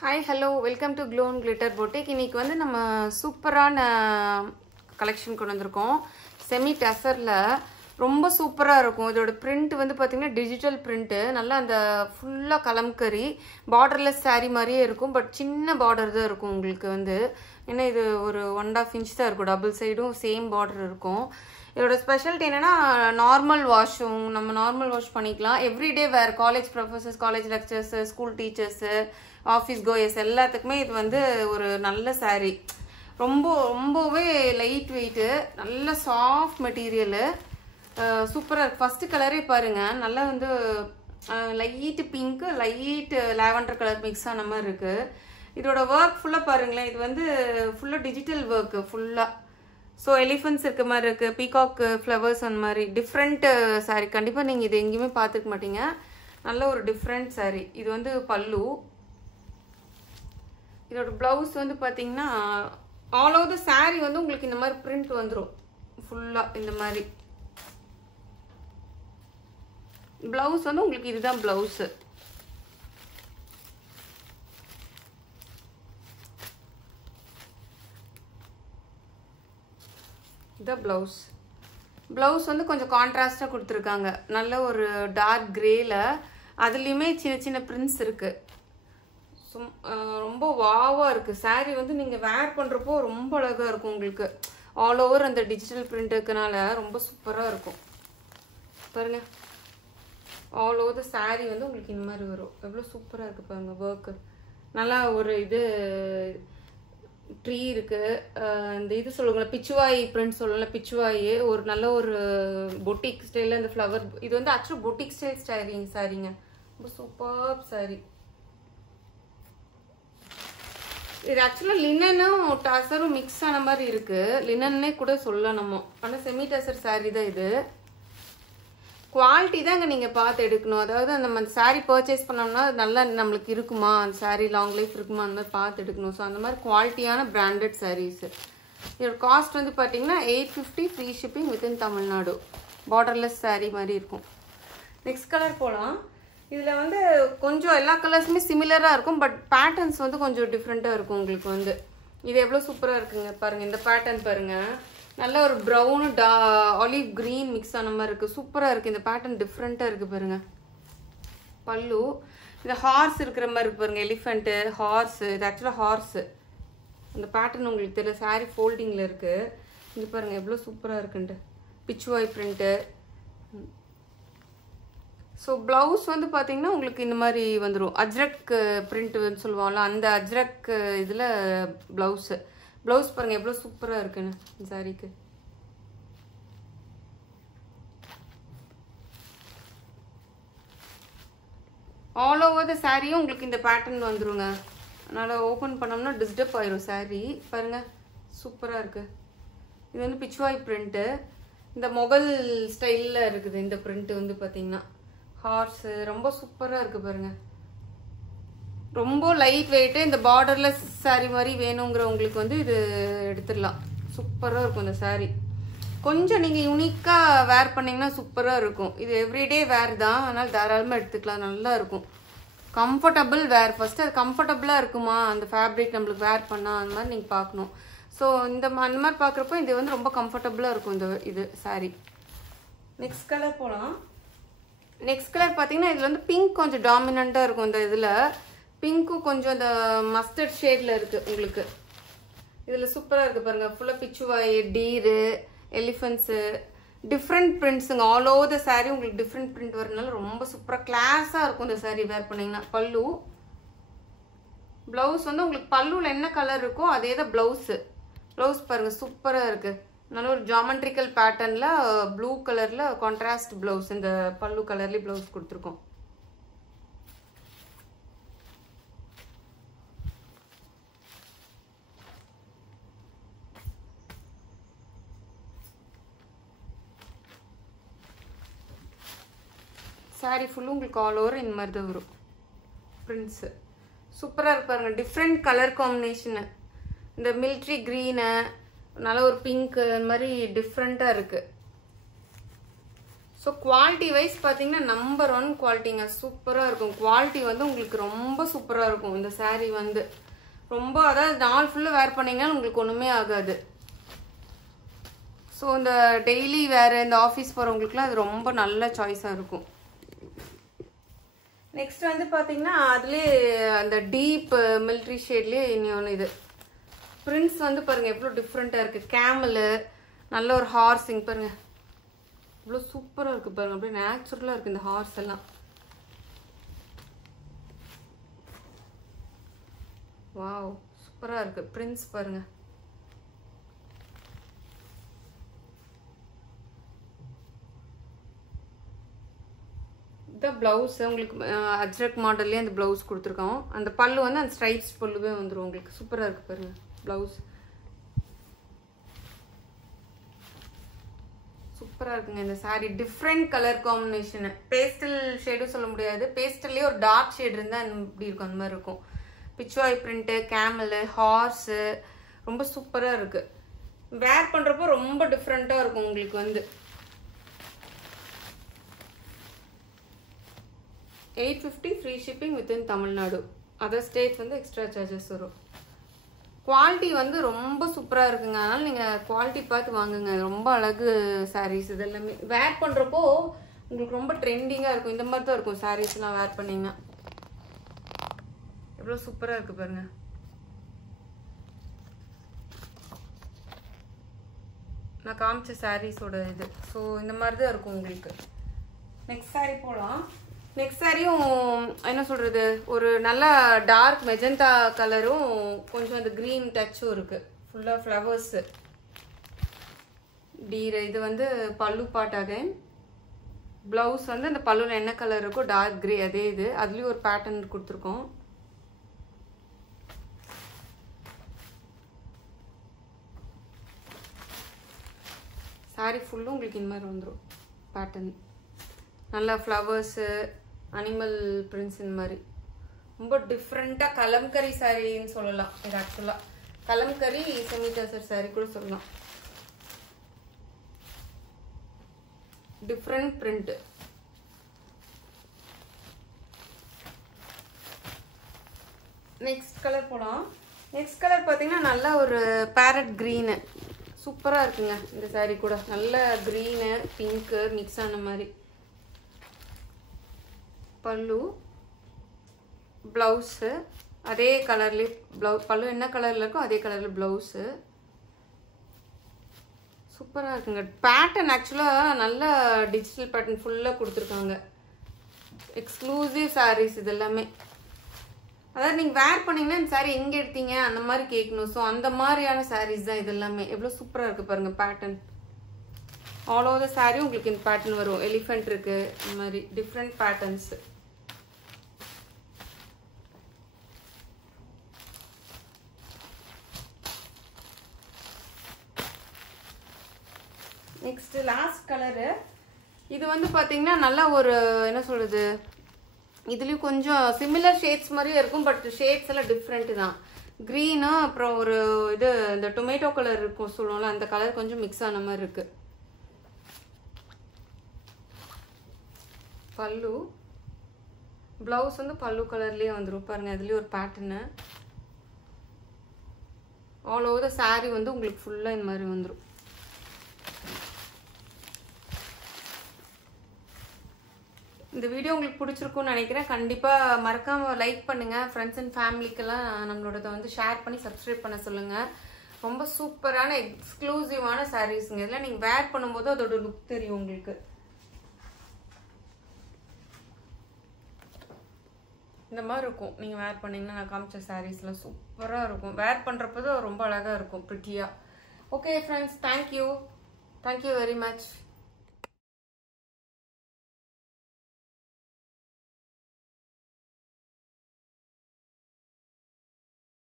Hi, hello, welcome to Glow and Glitter Boutique. இன்னைக்கு வந்து நம்ம சூப்பரான கலெக்ஷன் கொண்டு வந்திருக்கோம். செமி டசர்ல ரொம்ப சூப்பரா இருக்கும். இதோட பிரிண்ட் வந்து பாத்தீங்கன்னா டிஜிட்டல் பிரிண்ட். நல்லா அந்த ஃபுல்லா கலம்கரி பார்டர்லெஸ் saree மாதிரியே இருக்கும். பட் சின்ன பார்டர் தான் இருக்கும் உங்களுக்கு வந்து. ஏன்னா இது ஒரு 1.5 inch தான் இருக்கும். டபுள் சைடும் சேம் பார்டர் இருக்கும். இதோட ஸ்பெஷாலிட்டி என்னன்னா நார்மல் வாஷும் நம்ம நார்மல் வாஷ் பண்ணிக்கலாம். எவ்ரிடே வேர் college professors, college lecturers, school teachers, office chores எல்லாத்துக்குமே இது வந்து ஒரு நல்ல saree. ரொம்பவே லைட் வெயிட்டு, நல்ல சாஃப்ட் மெட்டீரியலு, சூப்பராக இருக்கு. ஃபர்ஸ்ட் கலரே பாருங்க, நல்லா வந்து light pink, light lavender colour mix ஆன மாதிரி இருக்கு. இதோட ஒர்க் ஃபுல்லாக பாருங்களேன். இது வந்து ஃபுல்லாக டிஜிட்டல் ஒர்க்கு ஃபுல்லாக. ஸோ எலிஃபென்ட்ஸ் இருக்க மாதிரி இருக்குது, பீகாக் ஃப்ளவர்ஸ் அந்த மாதிரி டிஃப்ரெண்ட் saree. கண்டிப்பாக நீங்கள் இது எங்கேயுமே பார்த்துக்க மாட்டீங்க. நல்ல ஒரு டிஃப்ரெண்ட் saree. இது வந்து பல்லு. இதோட ப்ளவுஸ் வந்து பார்த்தீங்கன்னா ஆல் ஓவர் த saree வந்து உங்களுக்கு இந்த மாதிரி பிரிண்ட் வந்துடும் ஃபுல்லாக. இந்த மாதிரி ப்ளவுஸ் வந்து உங்களுக்கு இதுதான் ப்ளவுஸு. இதான் ப்ளவுஸ் வந்து கொஞ்சம் கான்ட்ராஸ்டாக கொடுத்துருக்காங்க. நல்ல ஒரு டார்க் கிரேல அதுலேயுமே சின்ன சின்ன பிரிண்ட்ஸ் இருக்கு. ரொம்ப வாவாக இருக்கு saree வந்து நீங்கள் வேர் பண்ணுறப்போ ரொம்ப அழகாக இருக்கும் உங்களுக்கு. ஆல் ஓவர் அந்த டிஜிட்டல் பிரிண்ட் இருக்கனால ரொம்ப சூப்பராக இருக்கும் பாருங்க. ஆல் ஓவர் த saree வந்து உங்களுக்கு இந்த மாதிரி வரும். எவ்வளோ சூப்பராக இருக்கு பாருங்க ஒர்க்கு. நல்லா ஒரு இது ட்ரீ இருக்கு. இந்த இது சொல்லுவாங்களா பிச்சுவாய் பிரிண்ட் சொல்லல, பிச்சுவாய் ஒரு நல்ல ஒரு பொட்டிக் ஸ்டைலில் இந்த ஃப்ளவர். இது வந்து ஆக்சுவலாக பொட்டிக் ஸ்டைல் சாரீங்க. ரொம்ப சூப்பர் saree. இது ஆக்சுவலாக லினனும் டசரும் மிக்ஸ் ஆன மாதிரி இருக்கு. லினன்னே கூட சொல்லலாம் நம்ம. ஆனால் செமி டசர் saree தான் இது. குவாலிட்டி தாங்க நீங்கள் பார்த்து எடுக்கணும். அதாவது நம்ம அந்த saree பர்ச்சேஸ் பண்ணோம்னா நல்லா நம்மளுக்கு இருக்குமா, அந்த saree லாங் லைஃப் இருக்குமா, அந்த மாதிரி பார்த்து எடுக்கணும். ஸோ அந்த மாதிரி குவாலிட்டியான பிராண்டட் sarees. இதோட காஸ்ட் வந்து பார்த்தீங்கன்னா 850 free shipping within Tamil Nadu. Borderless saree மாதிரி இருக்கும். நெக்ஸ்ட் கலர் போகலாம். இதில் வந்து கொஞ்சம் எல்லா கலர்ஸுமே சிமிலராக இருக்கும். பட் பேட்டர்ன்ஸ் வந்து கொஞ்சம் டிஃப்ரெண்ட்டாக இருக்கும் உங்களுக்கு வந்து. இது எவ்வளோ சூப்பராக இருக்குங்க பாருங்கள். இந்த பேட்டர்ன் பாருங்கள், நல்ல ஒரு ப்ரௌன் ஆலிவ் கிரீன் மிக்ஸ் ஆன மாதிரி இருக்குது. சூப்பராக இருக்குது. இந்த பேட்டர்ன் டிஃப்ரெண்ட்டாக இருக்குது பாருங்கள். பல்லு இந்த ஹார்ஸ் இருக்கிற மாதிரி இருக்கு பாருங்கள். Elephant, horse. இது ஆக்சுவலாக ஹார்ஸு. அந்த பேட்டர்ன் உங்களுக்கு தெரியல, saree ஃபோல்டிங்கில் இருக்குது. இது பாருங்கள் எவ்வளோ சூப்பராக இருக்குன்ட்டு. பிச்சுவாய் பிரிண்ட்டு. ஸோ ப்ளவுஸ் வந்து பார்த்தீங்கன்னா உங்களுக்கு இந்த மாதிரி வந்துடும். அஜ்ரக் பிரிண்ட்டுன்னு சொல்லுவாங்கள்ல, அந்த அஜ்ரக் இதில் ப்ளவுஸ் பாருங்கள் எவ்வளோ சூப்பராக இருக்குன்னு இந்த சாரீக்கு. ஆல் ஓவர் த சாரியும் உங்களுக்கு இந்த பேட்டர்ன் வந்துருங்க. அதனால் ஓப்பன் பண்ணோம்னா டிஸ்டர்ப் ஆயிரும் saree. பாருங்கள் சூப்பராக இருக்குது. இது வந்து பிச்சுவாய் பிரிண்ட்டு. இந்த மொகல் ஸ்டைலில் இருக்குது இந்த பிரிண்ட்டு வந்து பார்த்தீங்கன்னா. ஹார்ஸு ரொம்ப சூப்பராக இருக்குது பாருங்கள். ரொம்ப லைட் வெயிட்டு. இந்த பார்டர்லெஸ் saree மாதிரி வேணுங்கிறவங்களுக்கு வந்து இது எடுத்துடலாம். சூப்பராக இருக்கும் இந்த saree. கொஞ்சம் நீங்கள் யூனிக்காக வேர் பண்ணிங்கன்னா சூப்பராக இருக்கும். இது எவ்ரிடே வேர் தான், அதனால் தாராளமாக எடுத்துக்கலாம். நல்லா இருக்கும். கம்ஃபர்டபுள் வேர். ஃபஸ்ட்டு அது கம்ஃபர்டபுளாக இருக்குமா அந்த ஃபேப்ரிக் நம்மளுக்கு வேர் பண்ணால், அந்த மாதிரி நீங்கள் பார்க்கணும். ஸோ அந்த மாதிரி பார்க்குறப்போ இது வந்து ரொம்ப கம்ஃபர்டபுளாக இருக்கும் இது saree. நெக்ஸ்ட் கலர் போகலாம். நெக்ஸ்ட் கலர் பார்த்தீங்கன்னா இதில் வந்து பிங்க் கொஞ்சம் டாமினண்ட்டாக இருக்கும். இந்த இதில் பிங்க்கும் கொஞ்சம் இந்த மஸ்டர்ட் ஷேடில் இருக்குது உங்களுக்கு. இதில் சூப்பராக இருக்குது பாருங்கள். ஃபுல்லாக பிச்சுவாய், டீரு, எலிஃபென்ட்ஸு, டிஃப்ரெண்ட் பிரிண்ட்ஸுங்க. ஆல் ஓவர் த saree உங்களுக்கு டிஃப்ரெண்ட் பிரிண்ட் வரதுனால ரொம்ப சூப்பராக கிளாஸாக இருக்கும் இந்த saree வேர் பண்ணிங்கன்னா. பல்லு ப்ளவுஸ் வந்து உங்களுக்கு பல்லுவில் என்ன கலர் இருக்கோ அதே தான் ப்ளவுஸ் பாருங்கள் சூப்பராக இருக்குது. நல்ல ஒரு ஜாமெட்ரிக்கல் பேட்டர்னில் ப்ளூ கலரில் கான்ட்ராஸ்ட் ப்ளவுஸ். இந்த பல்லு கலர்லேயே ப்ளவுஸ் கொடுத்துருக்கோம். saree ஃபுல்லும் உங்களுக்கு ஆல் ஓவர் இந்த மாதிரி தான் வரும் பிரிண்ட்ஸு. சூப்பராக இருக்கு பாருங்க. Different colour combination. இந்த மிலிட்ரி க்ரீனு, நல்ல ஒரு பிங்க், அந்த மாதிரி டிஃப்ரெண்ட்டாக இருக்குது. ஸோ ஸோ குவாலிட்டி வைஸ் பார்த்தீங்கன்னா நம்பர் 1 குவாலிட்டிங்க. சூப்பராக இருக்கும். குவாலிட்டி வந்து உங்களுக்கு ரொம்ப சூப்பராக இருக்கும். இந்த saree வந்து ரொம்ப, அதாவது நாள் ஃபுல்லாக வேர் பண்ணிங்கன்னா உங்களுக்கு ஒன்றுமே ஆகாது. ஸோ இந்த டெய்லி வேறு இந்த ஆஃபீஸ் போகிறவங்களுக்குலாம் அது ரொம்ப நல்ல சாய்ஸாக இருக்கும். நெக்ஸ்ட் வந்து பார்த்தீங்கன்னா அதுலேயே அந்த டீப் மிலிட்ரி ஷேட்லேயே இன்னொன்று இது பிரிண்ட்ஸ் வந்து பாருங்கள் எவ்வளோ டிஃப்ரெண்ட்டாக இருக்குது. கேமலு, நல்ல ஒரு ஹார்ஸிங் பாருங்கள் இவ்வளோ சூப்பராக இருக்குது பாருங்கள். அப்படியே நேச்சுரலாக இருக்குது இந்த ஹார்ஸ் எல்லாம். வாவ் சூப்பராக இருக்குது பிரிண்ட்ஸ் பாருங்கள். இந்த ப்ளவுஸ் உங்களுக்கு அஜ்ரக் மாடல்லே அந்த ப்ளவுஸ் கொடுத்துருக்கோம். அந்த பல்லு வந்து அந்த ஸ்ட்ரைப்ஸ் பல்லுவே வந்துடும் உங்களுக்கு. சூப்பராக இருக்குது பாருங்க ப்ளவுஸ். சூப்பராக இருக்குங்க இந்த sari. Different colour combination. Pastel ஷேடும் சொல்ல முடியாது, பேஸ்டல்லே ஒரு டார்க் ஷேட் இருந்தால் இப்படி இருக்கும், அந்த மாதிரி இருக்கும். பிச்வாய் பிரிண்ட்டு, கேமலு, ஹார்ஸு ரொம்ப சூப்பராக இருக்குது. வேர் பண்ணுறப்போ ரொம்ப டிஃப்ரெண்ட்டாக இருக்கும் உங்களுக்கு வந்து. 850 free shipping within Tamil Nadu. Other states வந்து எக்ஸ்ட்ரா சார்ஜஸ் வரும். குவாலிட்டி வந்து ரொம்ப சூப்பராக இருக்குங்க. அதனால் நீங்கள் குவாலிட்டி பார்த்து வாங்குங்க. ரொம்ப அழகு சாரீஸ் இது எல்லாமே. வேர் பண்ணுறப்போ உங்களுக்கு ரொம்ப ட்ரெண்டிங்காக இருக்கும். இந்த மாதிரி தான் இருக்கும் சாரீஸ்லாம் வேர் பண்ணிங்கன்னா. எவ்வளோ சூப்பராக இருக்குது பாருங்க. நான் காமிச்ச சாரீஸோட இது. ஸோ இந்த மாதிரி தான் இருக்கும் உங்களுக்கு. நெக்ஸ்ட் சாரீ போகலாம். நெக்ஸ்ட் சாரியும் என்ன சொல்கிறது, ஒரு நல்ல டார்க் மெஜந்தா கலரும் கொஞ்சம் அந்த க்ரீன் டச்சும் இருக்குது. ஃபுல்லாக ஃப்ளவர்ஸு டீர். இது வந்து பல்லு பாட். அகைன் ப்ளவுஸ் வந்து அந்த பல்லுவில் என்ன கலர் இருக்கோ டார்க் க்ரே அதே இது. அதுலேயும் ஒரு பேட்டர்ன் கொடுத்துருக்கோம். சாரி ஃபுல்லும் உங்களுக்கு இந்த மாதிரி வந்துடும் பேட்டர்ன். நல்லா ஃப்ளவர்ஸு, அனிமல் பிரிண்ட்ஸ் இந்த மாதிரி ரொம்ப டிஃப்ரெண்ட்டாக கலம்கரி சாரின்னு சொல்லலாம். இது ஆக்சுவலாக கலம்கரி செமி டசர் சாரி கூட சொல்லலாம். Different print. நெக்ஸ்ட் கலர் போகலாம். நெக்ஸ்ட் கலர் பார்த்தீங்கன்னா நல்லா ஒரு பேரட் க்ரீனு. சூப்பராக இருக்குங்க இந்த சாரீ கூட. நல்ல க்ரீனு பிங்க்கு மிக்ஸ் ஆன மாதிரி. பல்லு, ப்ளவுஸு அதே கலர்லேயே பல்லு என்ன கலரில் இருக்கோ அதே கலரில் ப்ளவுஸு. சூப்பராக இருக்குங்க. பேட்டர்ன் ஆக்சுவலாக நல்ல டிஜிட்டல் பேட்டர்ன் ஃபுல்லாக கொடுத்துருக்காங்க. எக்ஸ்க்ளூசிவ் சாரீஸ் இது எல்லாமே. அதாவது நீங்கள் வேர் பண்ணிங்கன்னா இந்த சாரீ எங்கே எடுத்தீங்க அந்த மாதிரி கேட்கணும். ஸோ அந்த மாதிரியான சாரீஸ் தான் இது எல்லாமே. எவ்வளோ சூப்பராக இருக்குது பாருங்கள் பேட்டர்ன். ஆல் ஓவர் த சாரீ உங்களுக்கு இந்த பேட்டர்ன் வரும். எலிஃபென்ட் இருக்குது, இந்த மாதிரி different patterns. Next last colour. இது வந்து பார்த்தீங்கன்னா நல்லா ஒரு என்ன சொல்கிறது, இதுலேயும் கொஞ்சம் சிமிலர் ஷேட்ஸ் மாதிரியே இருக்கும். பட் ஷேட்ஸ் எல்லாம் டிஃப்ரெண்ட்டு தான். க்ரீனு அப்புறம் ஒரு இது இந்த டொமேட்டோ கலர் இருக்கும் சொல்லுவோம்ல, அந்த கலர் கொஞ்சம் மிக்ஸ் ஆன மாதிரி இருக்குது. பல்லு, ப்ளவுஸ் வந்து பல்லு கலர்லேயே வந்துடும் பாருங்கள். அதுலேயும் ஒரு பேட்டர்னு. ஆல் ஓவர் த சாரீ வந்து உங்களுக்கு ஃபுல்லாக இந்த மாதிரி வந்துடும். இந்த வீடியோ உங்களுக்கு பிடிச்சிருக்கும்னு நினைக்கிறேன். கண்டிப்பாக மறக்காமல் லைக் பண்ணுங்கள். ஃப்ரெண்ட்ஸ் அண்ட் ஃபேமிலிக்கெல்லாம் நம்மளோட வந்து ஷேர் பண்ணி சப்ஸ்கிரைப் பண்ண சொல்லுங்கள். ரொம்ப சூப்பரான எக்ஸ்க்ளூசிவான சாரீஸுங்க. இதெல்லாம் நீங்கள் வேர் பண்ணும்போது அதோட லுக் தெரியும் உங்களுக்கு. இந்த மாதிரி இருக்கும் நீங்கள் வேர் பண்ணிங்கன்னா. நான் காமிச்ச சாரீஸ்லாம் சூப்பராக இருக்கும். வேர் பண்ணுறப்போ ரொம்ப அழகாக இருக்கும், ப்ரிட்டியாக. Okay friends, thank you very much.